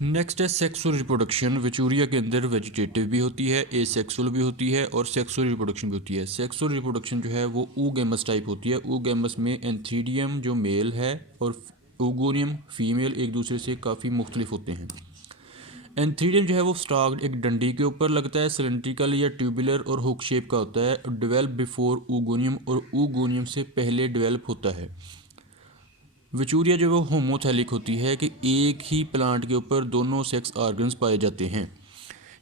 Next है sexual reproduction. विचूरिया के अंदर वेजिटेटिव भी होती है, एसेक्सुअल भी होती है और सेक्सुअल रिप्रोडक्शन भी होती है। सेक्सुअल रिप्रोडक्शन जो है वो oogamous टाइप होती है। oogamous में एंथीडियम जो मेल है और ओगोनियम फीमेल एक दूसरे से काफ़ी मुख्तलिफ होते हैं। एंथीडियम जो है वो स्टॉक्ड एक डंडी के ऊपर लगता है, सिलेंड्रिकल या ट्यूबुलर और हुक शेप का होता है। डेवलप बिफोर ooगोनियम और ooगोनियम से पहले डेवलप होता है। विचूरिया जो वो होमोथैलिक होती है कि एक ही प्लांट के ऊपर दोनों सेक्स ऑर्गन्स पाए जाते हैं।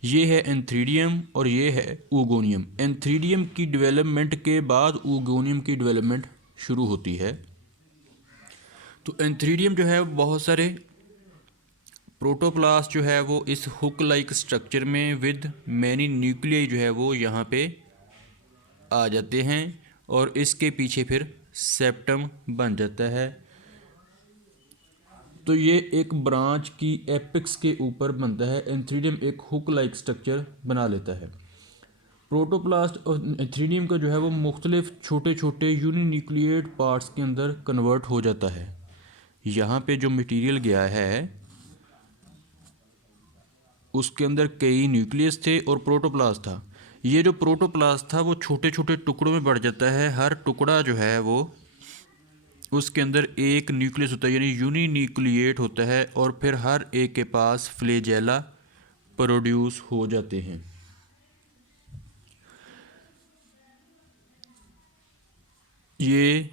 ये है एंथ्रीडियम और ये है ooगोनियम। एंथ्रीडियम की डेवलपमेंट के बाद ooगोनियम की डेवलपमेंट शुरू होती है। तो एंथ्रीडियम जो है बहुत सारे प्रोटोप्लास्ट जो है वो इस हुक लाइक स्ट्रक्चर में विद मैनी न्यूक्लियाई जो है वो यहाँ पे आ जाते हैं और इसके पीछे फिर सेप्टम बन जाता है। तो ये एक ब्रांच की एपिक्स के ऊपर बनता है। एंथ्रीडियम एक हुक लाइक स्ट्रक्चर बना लेता है। प्रोटोप्लास्ट और एंथ्रीडियम का जो है वो मुख्तलिफ छोटे छोटे यूनिन्यूक्लिएट पार्ट्स के अंदर कन्वर्ट हो जाता है। यहाँ पे जो मटेरियल गया है उसके अंदर कई न्यूक्लियस थे और प्रोटोप्लास्ट था। ये जो प्रोटोप्लास्ट था वो छोटे छोटे टुकड़ों में बढ़ जाता है। हर टुकड़ा जो है वो उसके अंदर एक न्यूक्लियस होता है यानी यूनिन्यूक्लिएट होता है और फिर हर एक के पास फ्लैजेला प्रोड्यूस हो जाते हैं। ये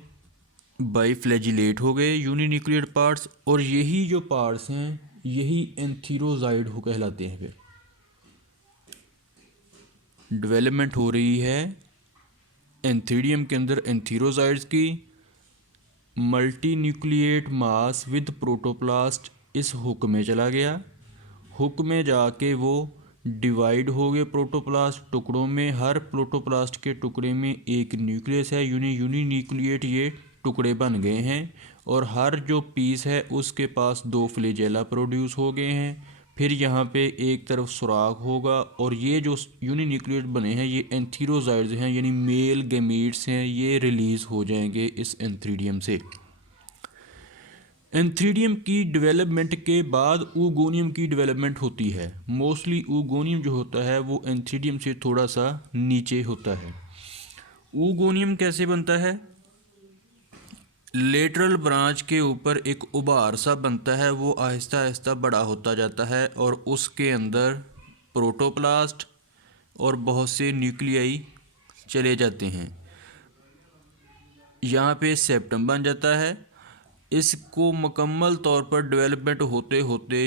बाईफ्लैजिलेट हो गए यूनिन्यूक्लिएट पार्ट्स और यही जो पार्ट्स हैं यही एंथीरोजाइड हो कहलाते हैं। फिर डेवलपमेंट हो रही है एंथीडियम के अंदर एंथीरोजाइड्स की। Multi nucleate mass with protoplast इस हुक में चला गया। हुक में जाके वो डिवाइड हो गए प्रोटोप्लास्ट टुकड़ों में। हर प्रोटोप्लास्ट के टुकड़े में एक न्यूक्लियस है, यूनिन्यूक्लिएट ये टुकड़े बन गए हैं और हर जो पीस है उसके पास दो फ्लैजेला प्रोड्यूस हो गए हैं। फिर यहाँ पे एक तरफ सुराख होगा और ये जो यूनिन्यूक्लिएट बने हैं ये एंथीरोजाइड्स हैं यानी मेल गैमीट्स हैं, ये रिलीज़ हो जाएंगे इस एंथ्रीडियम से। एंथ्रीडियम की डेवलपमेंट के बाद ooगोनियम की डेवलपमेंट होती है। मोस्टली ooगोनियम जो होता है वो एंथ्रीडियम से थोड़ा सा नीचे होता है। ooगोनियम कैसे बनता है? लेटरल ब्रांच के ऊपर एक उभार सा बनता है, वो आहिस्ता आहिस्ता बड़ा होता जाता है और उसके अंदर प्रोटोप्लास्ट और बहुत से न्यूक्लियाई चले जाते हैं। यहाँ पे सेप्टम बन जाता है। इसको मुकम्मल तौर पर डेवलपमेंट होते होते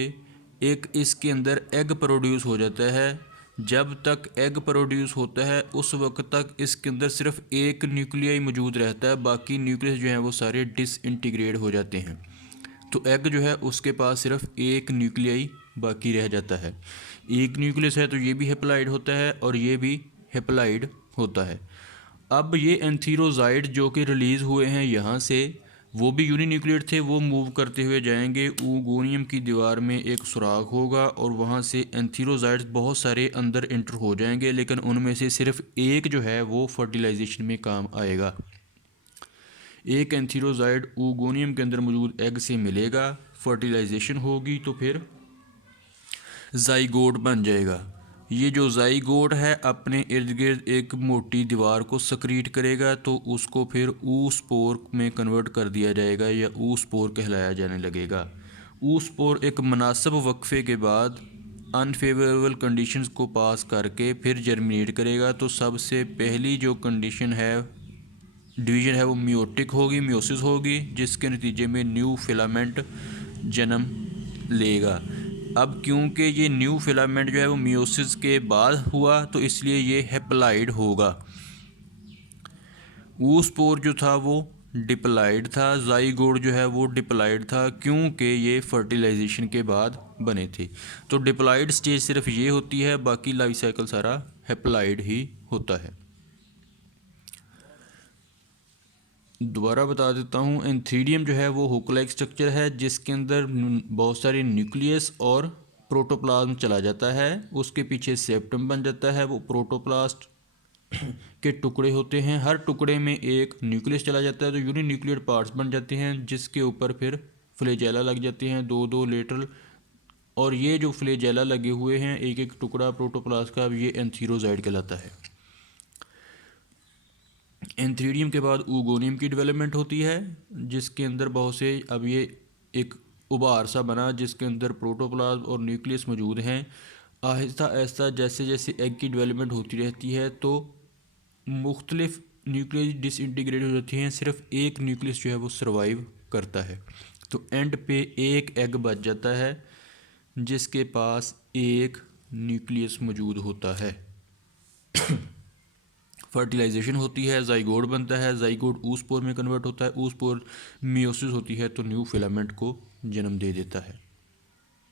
एक इसके अंदर एग प्रोड्यूस हो जाता है। जब तक एग प्रोड्यूस होता है उस वक्त तक इसके अंदर सिर्फ एक न्यूक्लियाई मौजूद रहता है, बाकी न्यूक्लियस जो हैं वो सारे डिसइंटीग्रेट हो जाते हैं। तो एग जो है उसके पास सिर्फ एक न्यूक्लियाई बाकी रह जाता है। एक न्यूक्लियस है तो ये भी हेप्लाइड होता है और ये भी हेप्लाइड होता है। अब ये एंथीरोजाइड जो कि रिलीज़ हुए हैं यहाँ से वो भी यूनिन्यूक्लिएट थे, वो मूव करते हुए जाएंगे। ooगोनियम की दीवार में एक सुराख होगा और वहाँ से एंथीरोजाइड्स बहुत सारे अंदर इंटर हो जाएंगे, लेकिन उनमें से सिर्फ एक जो है वो फर्टिलाइजेशन में काम आएगा। एक एंथीरोजाइड ooगोनियम के अंदर मौजूद एग से मिलेगा, फर्टिलाइजेशन होगी तो फिर जाइगोट बन जाएगा। ये जो जाइगोट है अपने इर्द गिर्द एक मोटी दीवार को सक्रीट करेगा तो उसको फिर ऊस्पोर में कन्वर्ट कर दिया जाएगा या ऊस्पोर कहलाया जाने लगेगा। ऊस्पोर एक मुनासिब वक्फे के बाद अनफेवरेबल कंडीशंस को पास करके फिर जर्मिनेट करेगा। तो सबसे पहली जो कंडीशन है डिवीज़न है वो मियोटिक होगी, मियोसिस होगी, जिसके नतीजे में न्यू फिलामेंट जन्म लेगा। अब क्योंकि ये न्यू फिलामेंट जो है वो मियोसिस के बाद हुआ तो इसलिए ये हेप्लाइड होगा। ऊस्पोर जो था वो डिप्लाइड था, जाइगोट जो है वो डिप्लाइड था क्योंकि ये फर्टिलाइजेशन के बाद बने थे। तो डिप्लाइड स्टेज सिर्फ ये होती है, बाकी लाइफ साइकिल सारा हेप्लाइड ही होता है। दोबारा बता देता हूँ, एंथीडियम जो है वो हुक लाइक स्ट्रक्चर है जिसके अंदर बहुत सारे न्यूक्लियस और प्रोटोप्लाज्म चला जाता है। उसके पीछे सेप्टम बन जाता है, वो प्रोटोप्लास्ट के टुकड़े होते हैं। हर टुकड़े में एक न्यूक्लियस चला जाता है तो यूनिन्यूक्लियर पार्ट्स बन जाते हैं जिसके ऊपर फिर फ्लैजेला लग जाते हैं, दो दो लेटरल और ये जो फ्लैजेला लगे हुए हैं एक एक टुकड़ा प्रोटोप्लास्ट का, ये एंथीरोजाइड कहलाता है। एंथीरियम के बाद oogoनियम की डेवलपमेंट होती है, जिसके अंदर बहुत से, अब ये एक उभार सा बना जिसके अंदर प्रोटोप्लाज्म और न्यूक्लियस मौजूद हैं। आहिस्ता आहिस्ता जैसे जैसे एग की डेवलपमेंट होती रहती है तो मुख्तलिफ न्यूक्लियस डिसइंटीग्रेट हो जाती हैं, सिर्फ एक न्यूक्लियस जो है वो सर्वाइव करता है। तो एंड पे एक एग बच जाता है जिसके पास एक न्यूक्लियस मौजूद होता है। फर्टिलाइजेशन होती है, जाइगोट बनता है, जाइगोट ऊस्पोर में कन्वर्ट होता है, ऊस्पोर मियोसिस होती है तो न्यू फिलामेंट को जन्म दे देता है।